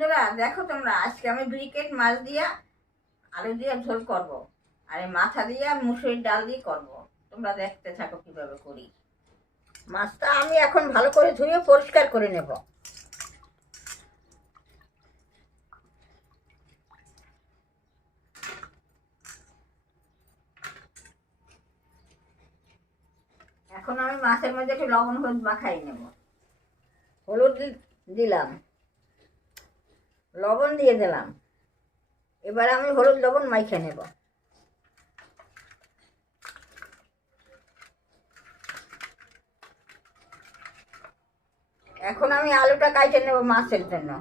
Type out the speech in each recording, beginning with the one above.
বন্ধুরা দেখো তোমরা, আজকে আমি ব্রিকেট মাছ দিয়া আলু দিয়ে ঝোল করব, আর এই মাথা দিয়ে মুসুরির ডাল দিয়ে করব। তোমরা দেখতে থাকো কিভাবে করি। মাছটা আমি এখন ভালো করে ধুয়ে পরিষ্কার করে নেব। এখন আমি মাছের মধ্যে একটু লবণ হলুদ মাখাই নেব। হলুদ দিলাম, লবণ দিয়ে দিলাম। এবার আমি হলুদ লবণ মাইখে নেব। এখন আমি আলুটা কাটে নেব মাছের জন্য।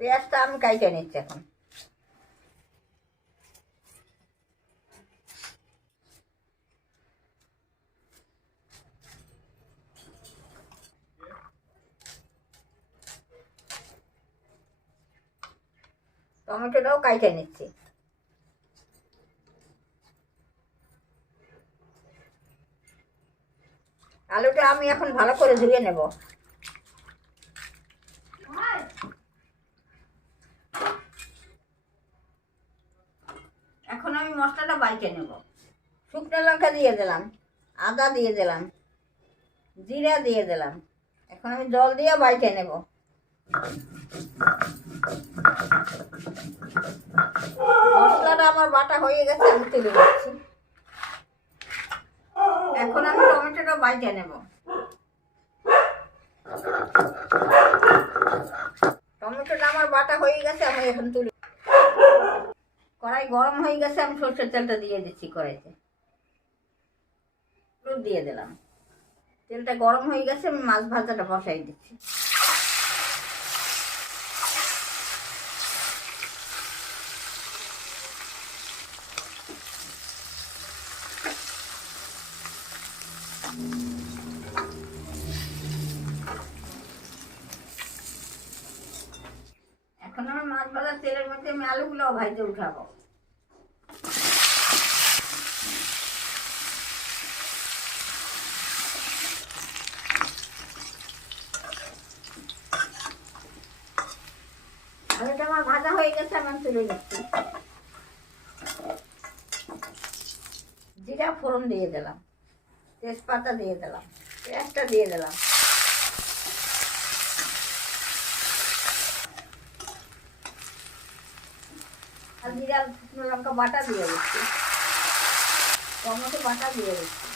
পেঁয়াজটা আমি কাটে নিচ্ছি এখন। টমেটোটাও কাটে নিচ্ছি। আলুটা আমি এখন ভালো করে ধুয়ে নেব। এখন আমি মশলাটা বাইটে নেব। শুকনো লঙ্কা দিয়ে দিলাম, আদা দিয়ে দিলাম, জিরা দিয়ে দিলাম। এখন আমি জল দিয়ে বাইটে নেব। মশলাটা আমার বাটা হয়ে গেছে, আমি তুলে নিচ্ছি। এখন আমি টমেটোটা বাইটে নেব। টমেটোটা আমার বাটা হয়ে গেছে, আমি এখন তুলে। কড়াই গরম হয়ে গেছে, আমি সরষের তেলটা দিয়ে দিচ্ছি কড়াইতে। দিয়ে দিলাম। তেলটা গরম হয়ে গেছে, আমি মাছ ভাজাটা বসাই দিচ্ছি। এখন আমি মাছ ভাজার তেলের মধ্যে আমি আলুগুলো ভাজতে উঠাবো। আলুটা আমার ভাজা হয়ে গেছে, আমি তুলে নিচ্ছি। জিরা ফোড়ন দিয়ে দিলাম, তেজপাতা দিয়ে দিলাম, পেঁয়াজটা দিয়ে দিলাম। আর জিরা শুকনো লঙ্কা বাটা দিয়ে দিচ্ছি, টমেটো বাটা দিয়ে দিচ্ছি।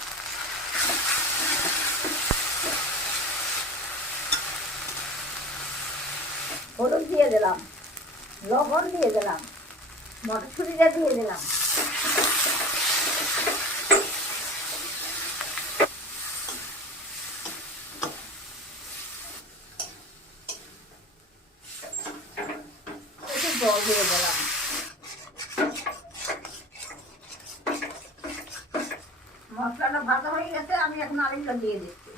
হলুদ দিয়ে দিলাম, লবণ দিয়ে দিলাম, মটরশুঁটিটা দিয়ে দিলাম। একটু জল দিয়ে দিলাম। মশলাটা ভাজা হয়ে গেছে, আমি এখন আলুটা দিয়ে দিচ্ছি।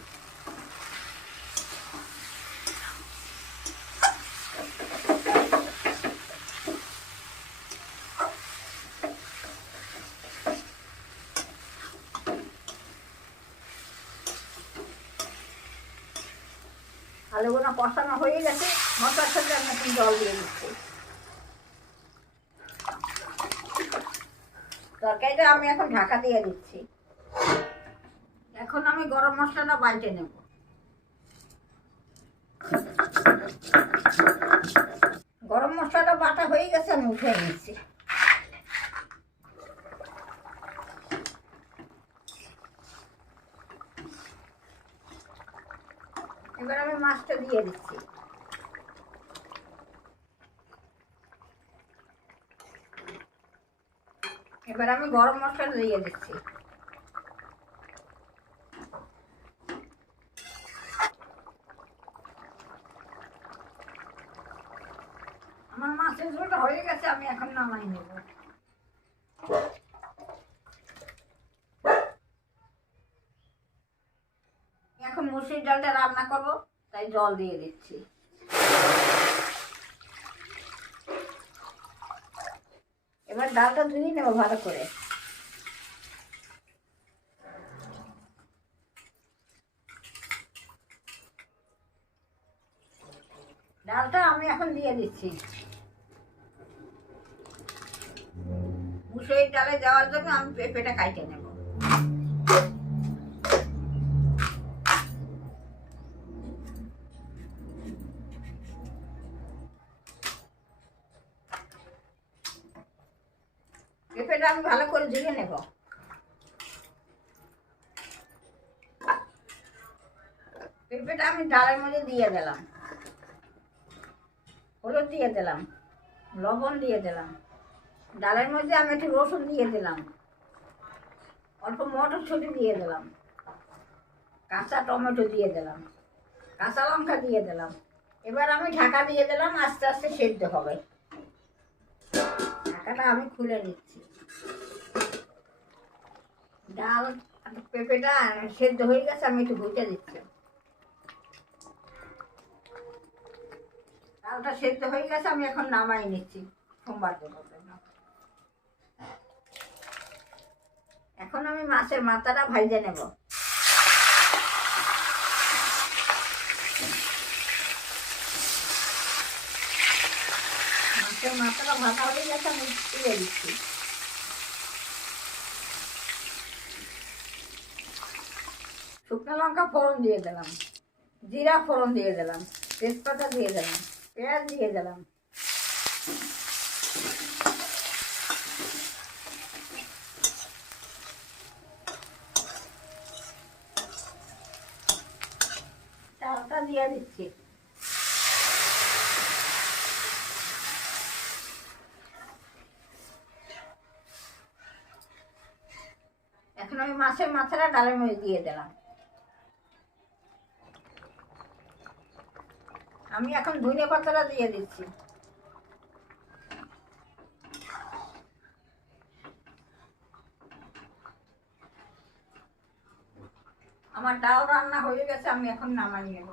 আলুগুলো কষানো হয়ে গেছে, মশলার সাথে আমি এখন জল দিয়ে দিচ্ছি। তরকারিটা আমি এখন ঢাকা দিয়ে দিচ্ছি। এখন আমি গরম মশলাটা বাইটে নেব। গরম মশলাটা বাটা হয়ে গেছে, আমি উঠে নিচ্ছি। এবার আমি মাছটা দিয়ে দিচ্ছি। এবার আমি গরম মশলা দিয়ে দিচ্ছি। আমার মাছের ঝোলটা হয়ে গেছে, আমি এখন নামাই নেব। এখন মুসুরির ডালটা রান্না করব, তাই জল দিয়ে দিচ্ছি। এবার ডালটা ধুয়ে নেবো ভালো করে। ডালটা আমি এখন দিয়ে দিচ্ছি। মুসুরির ডালে দেওয়ার জন্য আমি পেঁপেটা কাটে নেব। পেঁপেটা আমি ভালো করে ধুয়ে নেব। পেঁপেটা আমি ডালের মধ্যে দিয়ে দিলাম, হলুদ দিয়ে দিলাম, লবণ দিয়ে দিলাম, ডালের মধ্যে আমি একটু রসুন দিয়ে দিলাম, অল্প মটরশুঁটি দিয়ে দিলাম, কাঁচা টমেটো দিয়ে দিলাম, কাঁচা লঙ্কা দিয়ে দিলাম। এবার আমি ঢাকা দিয়ে দিলাম, আস্তে আস্তে সেদ্ধ হবে। ঢাকাটা আমি খুলে নিচ্ছি। ডাল পেঁপেটা সেদ্ধ হয়ে গেছে, আমি একটু ভুজে দিচ্ছি। ডালটা সেদ্ধ হয়ে গেছে, আমি এখন নামাই নিচ্ছি সোমবার দেবো জন্য। এখন আমি মাছের মাথাটা ভাজে নেব। মাছের মাথাটা ভাজা হয়ে গেছে, আমি তুলে দিচ্ছি। শুকনো লঙ্কা ফোড়ন দিয়ে দিলাম, জিরা ফোড়ন দিয়ে দিলাম, তেজপাতা দিয়ে দিলাম, পেঁয়াজ দিয়ে দিলাম। চালটা দিয়ে দিচ্ছি। এখন আমি মাছের মাথাটা ডালের মধ্যে দিয়ে দিলাম। আমি এখন ধনে পাতাটা দিয়ে দিচ্ছি। আমার ডাল রান্না হয়ে গেছে, আমি এখন নামাই নেব।